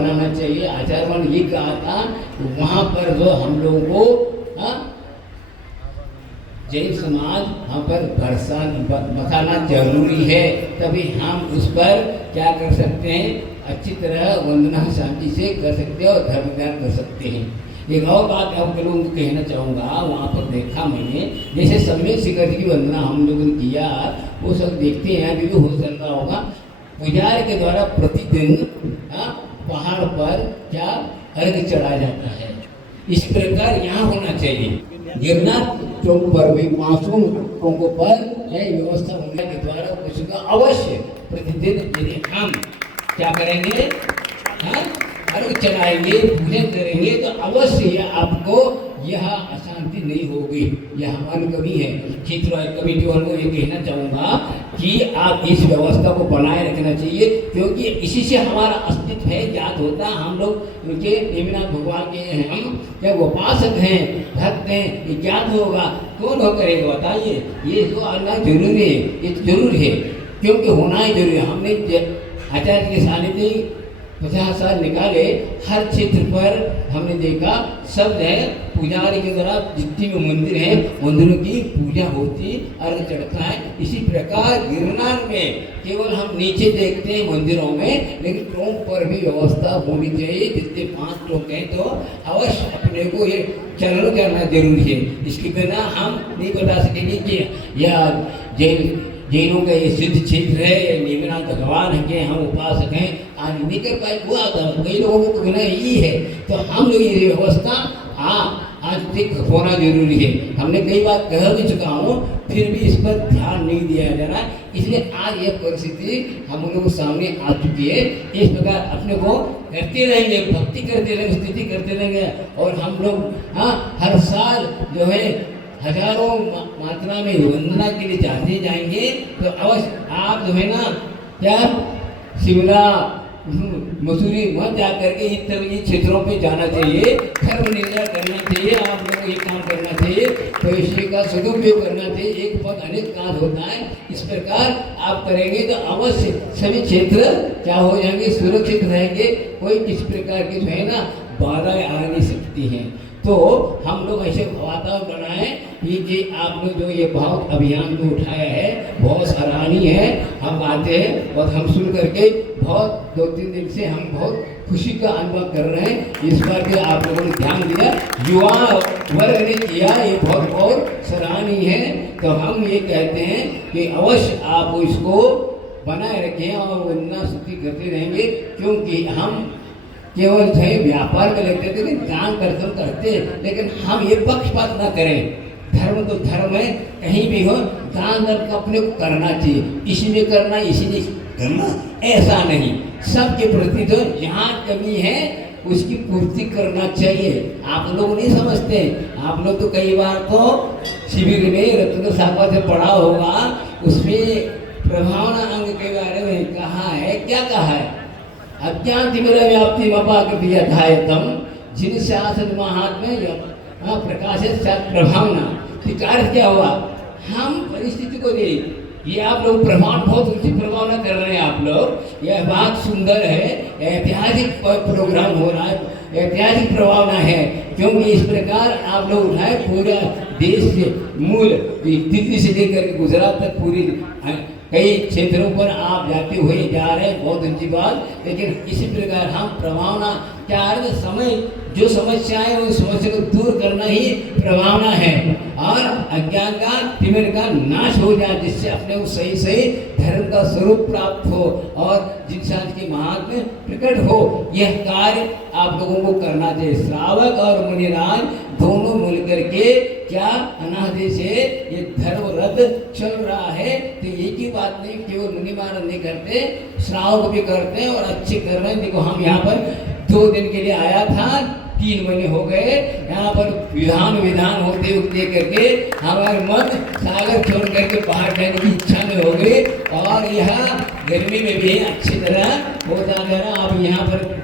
बनाना चाहिए। आचार्य ने ये कहा था वहाँ पर जो हम लोगों को जैन समाज हम पर भरोसा बताना जरूरी है, तभी हम उस पर क्या कर सकते हैं, अच्छी तरह वंदना शांति से कर सकते हैं और धर्म ज्ञान कर सकते हैं। एक और बात आप लोगों को कहना चाहूँगा, वहाँ पर देखा मैंने जैसे सम्यक शिखर की वंदना हम लोगों ने किया, वो सब देखते हैं अभी भी हो चल रहा होगा, पुजारी के द्वारा प्रतिदिन पहाड़ पर क्या अर्घ चढ़ाया जाता है। इस प्रकार यहाँ होना चाहिए। गिरनार चौक पर भी 500 चौकों पर यह व्यवस्था होने के द्वारा कुछ का अवश्य प्रतिदिन यदि हम क्या करेंगे, अर्घ चढ़ाएंगे, पूजन करेंगे, तो अवश्य यह आपको यह अशांति नहीं होगी। यह हमारी कमी है। क्षेत्र कमेटी वालों को ये कहना चाहूँगा कि आप इस व्यवस्था को बनाए रखना चाहिए, क्योंकि इसी से हमारा अस्तित्व है, याद होता है। हम लोग उनके नेमिनाथ भगवान के हम जब उपासक हैं, भक्त हैं, ये याद होगा, कौन हो करेगा बताइए। ये तो आना जरूरी है, ये तो जरूर है, क्योंकि होना ही जरूरी है। हमने आचार्य के सानिध्य 50 साल निकाले, हर क्षेत्र पर हमने देखा सब है पुजारी के द्वारा जितने भी मंदिर हैं मंदिरों की पूजा होती, अर्घ चढ़ता है। इसी प्रकार गिरनार में केवल हम नीचे देखते हैं मंदिरों में, लेकिन टोंक पर भी व्यवस्था होनी चाहिए। जितने 5 टोंक हैं तो अवश्य अपने को ये चलन करना जरूरी है। इसके बिना हम नहीं बता सकेंगे कि यह जैनों का ये सिद्ध क्षेत्र है, ये नेमिनाथ भगवान है के हम उपासक हैं, आज नहीं कर पाए। हुआ था कई लोगों को कहना यही है, तो हम लोग ये व्यवस्था आज तक होना जरूरी है। हमने कई बार कह भी चुका हूँ, फिर भी इस पर ध्यान नहीं दिया जा रहा, इसलिए आज यह परिस्थिति हम लोगों के सामने आ चुकी है। इस प्रकार अपने को करते रहेंगे, भक्ति करते रहेंगे, स्तुति करते रहेंगे, और हम लोग हर साल जो है हजारों मात्रा में वंदना के लिए जाते जाएंगे, तो अवश्य आप जो है ना क्या शिमला मसूरी मत जा करके इस तरह के क्षेत्रों पे जाना चाहिए, धर्म निर्णय करना चाहिए। आप लोगों को ये काम करना चाहिए, भविष्य का सदुपयोग करना चाहिए। एक पद अनेक काज होता है, इस प्रकार आप करेंगे तो अवश्य सभी क्षेत्र क्या हो जाएंगे, सुरक्षित रहेंगे। कोई किसी प्रकार की जो है ना बाधाएं आ नहीं सकती हैं। तो हम लोग ऐसे वातावरण बनाए कि आप लोग जो ये भाव अभियान को उठाया है बहुत सराहनीय है। हम आते हैं और हम सुन करके बहुत 2-3 दिन से हम बहुत खुशी का अनुभव कर रहे हैं। इस बार भी आप लोगों ने ध्यान दिया, युवा वर्ग ने किया, ये बहुत और सराहनीय है। तो हम ये कहते हैं कि अवश्य आप इसको बनाए रखें और वंदना स्तुति करते रहेंगे, क्योंकि हम केवल चाहे व्यापार में लगते थे, दान कर्तव्य करते, लेकिन हम ये पक्षपात ना करें। धर्म तो धर्म है, कहीं भी हो दान धर्म अपने को करना चाहिए। इसी में करना, इसी में करना, ऐसा नहीं। सबके प्रति तो जहाँ कमी है उसकी पूर्ति करना चाहिए। आप लोग नहीं समझते, आप लोग तो कई बार तो शिविर में रत्न सापा से पढ़ा होगा, उसमें प्रभावना अंग के बारे में कहा है। क्या कहा है? अज्ञाति मेरा व्याप्ति मपा के दिया धाय तम जिन शासन महात्म्य प्रकाशित प्रभावना। कार्य क्या हुआ, हम परिस्थिति को दे, ये आप लोग प्रभाव बहुत ऊंची प्रभावना कर रहे हैं। आप लोग यह बात सुंदर है, ऐतिहासिक प्रोग्राम हो रहा है, ऐतिहासिक प्रभावना है, क्योंकि इस प्रकार आप लोग उठाए पूरा देश के मूल दिल्ली से लेकर गुजरात तक पूरी कई क्षेत्रों पर आप जाते हुए जा रहे हैं, बहुत अच्छी बात। लेकिन इसी प्रकार हम प्रभावना क्या है, समय जो समस्याएं उस समस्या को दूर करना ही प्रभावना है, और अज्ञान का तिमिर का नाश हो जाए, जिससे अपने को सही सही धर्म का स्वरूप प्राप्त हो और जिन शांति के महात्म्य प्रकट हो। यह कार्य आप लोगों को करना चाहिए। श्रावक और मुनिराज दोनों मिलकर के क्या अनादि से ये धर्म रथ चल रहा है। तो एक ही बात नहीं, केवल मुनि महाराज नहीं करते, श्रावक भी करते हैं और अच्छे कर रहे हैं। देखो हम यहाँ पर 2 दिन के लिए आया था, 3 महीने हो गए, यहाँ पर विधान होते होते करके हमारे मन सागर छोड़ करके बाहर जाने की इच्छा में हो गई, और यह गर्मी में भी अच्छी तरह हो जा रहा। अब यहाँ पर